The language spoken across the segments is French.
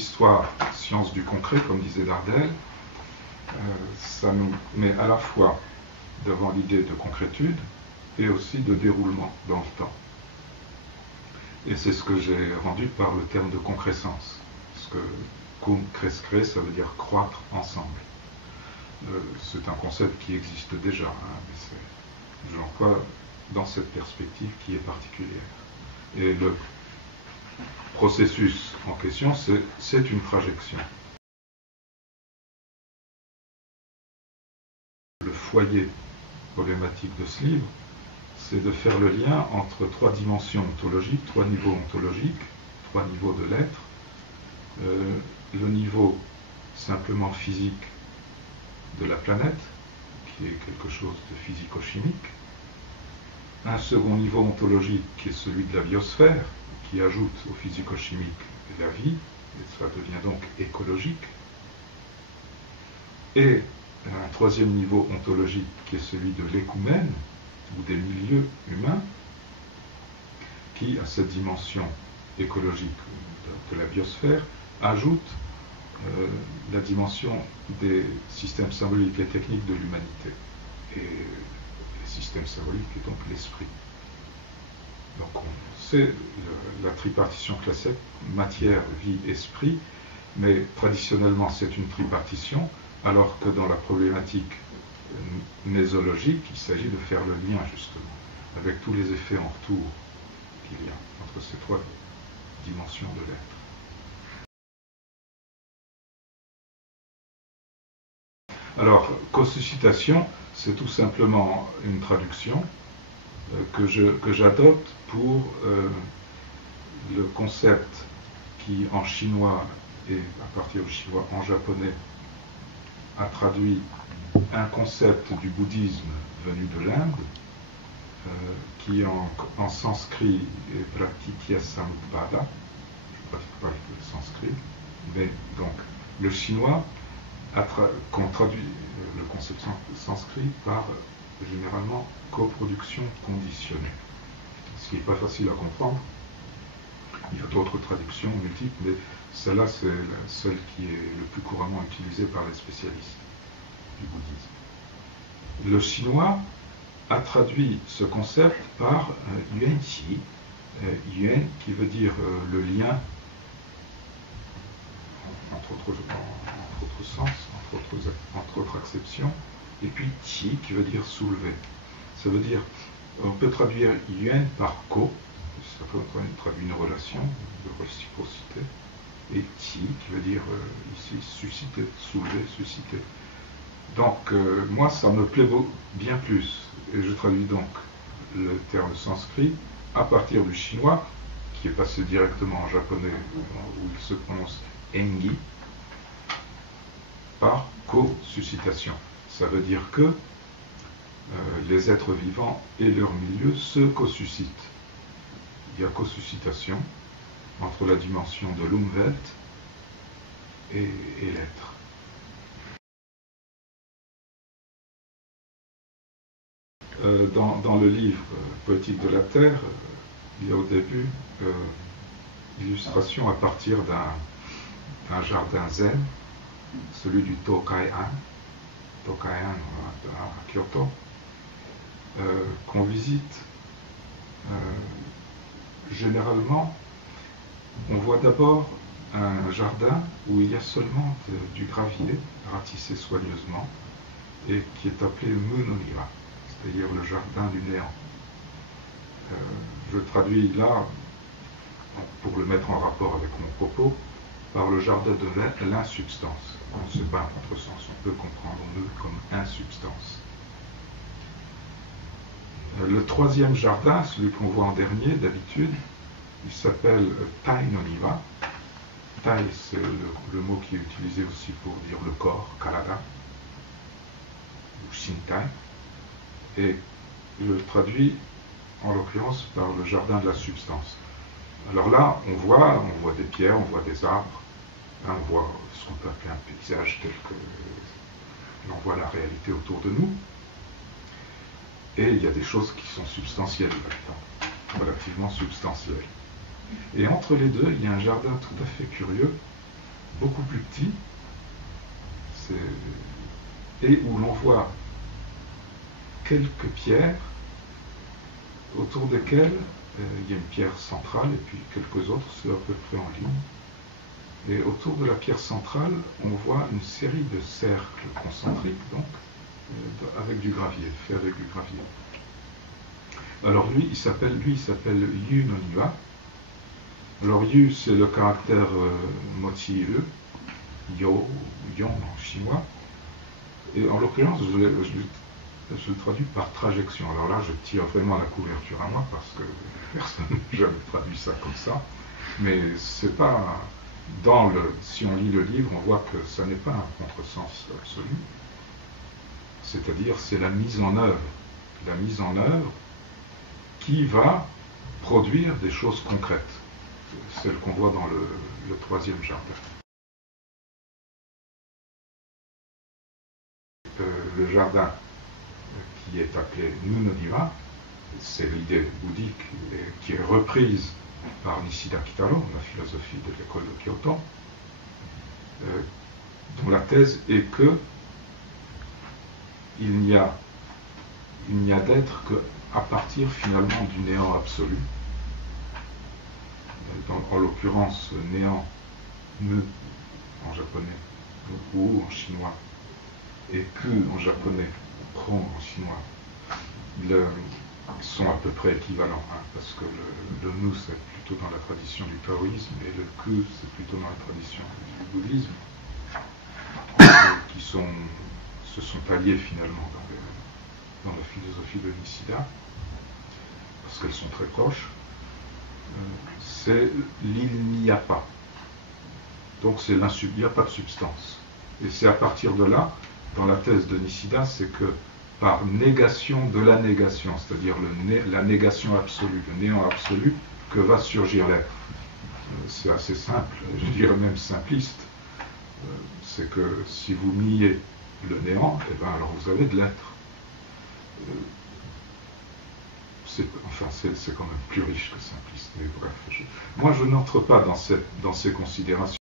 l'histoire science du concret, comme disait Dardel, ça nous met à la fois devant l'idée de concrétude et aussi de déroulement dans le temps. Et c'est ce que j'ai rendu par le terme de concrescence. Parce que cum crescere, ça veut dire croître ensemble. C'est un concept qui existe déjà, mais je l'emploie dans cette perspective qui est particulière. Et le processus en question, c'est une trajection. Le foyer problématique de ce livre, c'est de faire le lien entre trois dimensions ontologiques, trois niveaux ontologiques, trois niveaux de l'être. Le niveau simplement physique de la planète, qui est quelque chose de physico-chimique. Un second niveau ontologique qui est celui de la biosphère, qui ajoute au physico-chimique la vie, et ça devient donc écologique. Et un troisième niveau ontologique qui est celui de l'écoumène, ou des milieux humains, qui, à cette dimension écologique de la biosphère, ajoute la dimension des systèmes symboliques et techniques de l'humanité. Et les systèmes symboliques est donc l'esprit. Donc c'est la tripartition classique, matière, vie, esprit, mais traditionnellement c'est une tripartition, alors que dans la problématique mésologique, il s'agit de faire le lien justement, avec tous les effets en retour qu'il y a entre ces trois dimensions de l'être. Alors, co-suscitation, c'est tout simplement une traduction que j'adopte pour le concept qui, en chinois et à partir du chinois en japonais, a traduit un concept du bouddhisme venu de l'Inde, qui en sanskrit est Pratitya Samutpada. Je ne pratique pas le sanskrit, mais donc le chinois qu'on traduit le concept sanskrit par généralement coproduction conditionnée. Ce qui n'est pas facile à comprendre. Il y a d'autres traductions multiples, mais celle-là, c'est celle qui est le plus couramment utilisée par les spécialistes du bouddhisme. Le chinois a traduit ce concept par yuanxi, yuan qui veut dire le lien, entre autres sens, entre autres acceptions, et puis qi qui veut dire soulever. Ça veut dire, on peut traduire yuan par ko, ça peut traduire une relation de réciprocité, et qi qui veut dire ici susciter, soulever, susciter. Donc moi ça me plaît bien plus, et je traduis donc le terme sanskrit à partir du chinois, qui est passé directement en japonais, où il se prononce engi, par co-suscitation. Ça veut dire que les êtres vivants et leur milieu se co-suscitent. Il y a co-suscitation entre la dimension de l'Umwelt et l'être. Dans le livre Poétique de la Terre, il y a au début l'illustration à partir d'un jardin zen, celui du Tokaian à Kyoto, qu'on visite. Généralement, on voit d'abord un jardin où il y a seulement du gravier ratissé soigneusement et qui est appelé Munoniwa, c'est-à-dire le jardin du néant. Je traduis là, pour le mettre en rapport avec mon propos, par le jardin de l'insubstance. Ce n'est pas un contresens, on peut comprendre nous comme insubstance. Le troisième jardin, celui qu'on voit en dernier d'habitude, il s'appelle Tai no Niwa. Tai, c'est le mot qui est utilisé aussi pour dire le corps, Karada, ou Shintai. Et je le traduis en l'occurrence par le jardin de la substance. Alors là, on voit des pierres, on voit des arbres, là, on voit ce qu'on peut appeler un paysage tel que l'on voit la réalité autour de nous. Et il y a des choses qui sont substantielles là-dedans, relativement substantielles. Et entre les deux, il y a un jardin tout à fait curieux beaucoup plus petit, et où l'on voit quelques pierres autour desquelles il y a une pierre centrale et puis quelques autres, c'est à peu près en ligne. Et autour de la pierre centrale, on voit une série de cercles concentriques, donc, avec du gravier, fait avec du gravier. Alors lui, il s'appelle Yu no Niwa. Alors Yu, c'est le caractère mochi E, Yo, Yon en chinois. Et en l'occurrence, je le traduis par trajection. Alors là, je tire vraiment la couverture à moi parce que personne n'a jamais traduit ça comme ça. Mais c'est pas si on lit le livre, on voit que ça n'est pas un contresens absolu. C'est-à-dire, c'est la mise en œuvre qui va produire des choses concrètes. Celle qu'on voit dans le troisième jardin. Le jardin qui est appelé Nunoniwa, c'est l'idée bouddhique qui est reprise par Nishida Kitaro, la philosophie de l'école de Kyoto, dont la thèse est que il n'y a d'être qu'à partir finalement du néant absolu. En l'occurrence, néant, ne en japonais, ou en chinois, et ku en japonais, kron en chinois, sont à peu près équivalents, parce que le nu c'est plutôt dans la tradition du taoïsme et le ku c'est plutôt dans la tradition du bouddhisme, qui se sont alliés finalement dans la philosophie de Nishida, parce qu'elles sont très proches. C'est l'il n'y a pas. Donc il n'y a pas de substance. Et c'est à partir de là, dans la thèse de Nishida, c'est que par négation de la négation, c'est-à-dire la négation absolue, le néant absolu, que va surgir l'être. C'est assez simple, je dirais même simpliste. C'est que si vous niez le néant, eh bien alors vous avez de l'être. C'est quand même plus riche que simpliste, mais bref. Moi, je n'entre pas dans ces considérations.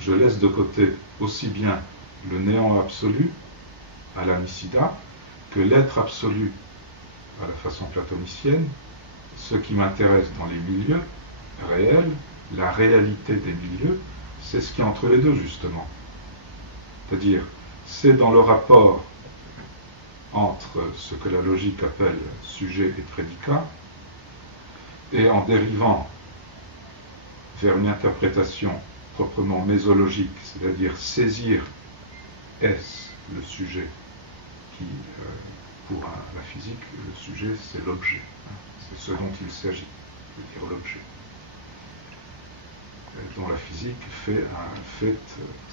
Je laisse de côté aussi bien le néant absolu à la Nishida que l'être absolu à la façon platonicienne. Ce qui m'intéresse dans les milieux réels, la réalité des milieux, c'est ce qui est entre les deux justement. C'est-à-dire, c'est dans le rapport entre ce que la logique appelle sujet et prédicat, et en dérivant vers une interprétation proprement mésologique, c'est-à-dire saisir est-ce le sujet qui, pour la physique, le sujet c'est l'objet, c'est ce dont il s'agit, c'est-à-dire l'objet, dont la physique fait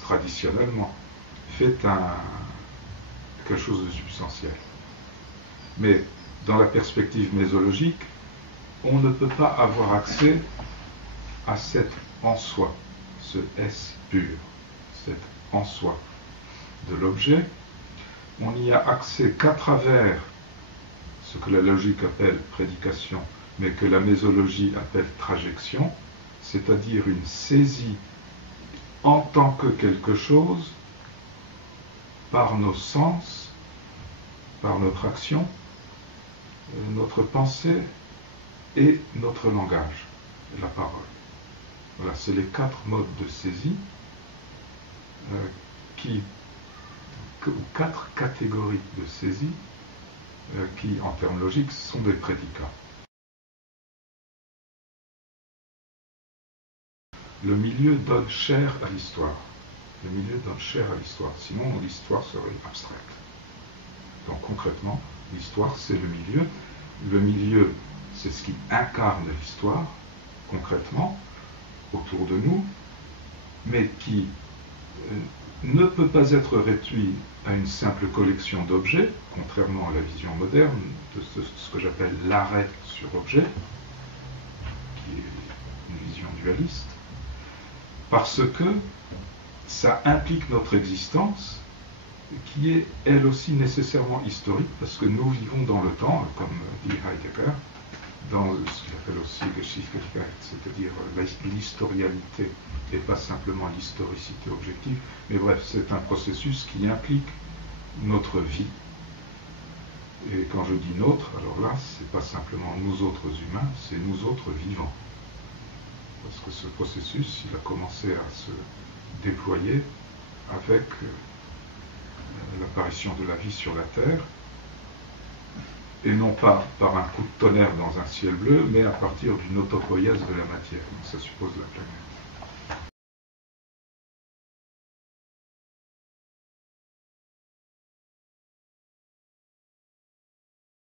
traditionnellement quelque chose de substantiel. Mais dans la perspective mésologique, on ne peut pas avoir accès à cet en soi, ce S pur, cet en soi de l'objet. On n'y a accès qu'à travers ce que la logique appelle prédication, mais que la mésologie appelle trajection, c'est-à-dire une saisie en tant que quelque chose par nos sens, par notre action, notre pensée et notre langage, la parole. Voilà, c'est les 4 modes de saisie ou 4 catégories de saisie qui, en termes logiques, sont des prédicats. Le milieu donne chair à l'histoire. Le milieu donne chair à l'histoire, sinon l'histoire serait abstraite. Donc concrètement, l'histoire c'est le milieu. Le milieu, c'est ce qui incarne l'histoire, concrètement, autour de nous, mais qui ne peut pas être réduit à une simple collection d'objets, contrairement à la vision moderne de ce que j'appelle l'arrêt sur objet, qui est une vision dualiste, parce que ça implique notre existence, qui est elle aussi nécessairement historique, parce que nous vivons dans le temps, comme dit Heidegger, dans ce qu'il appelle aussi Geschichtlichkeit, c'est-à-dire l'historialité et pas simplement l'historicité objective. Mais bref, c'est un processus qui implique notre vie. Et quand je dis nôtre, alors là, c'est pas simplement nous autres humains, c'est nous autres vivants. Parce que ce processus, il a commencé à se déployer avec l'apparition de la vie sur la Terre, et non pas par un coup de tonnerre dans un ciel bleu, mais à partir d'une autopoïèse de la matière. Donc ça suppose la planète.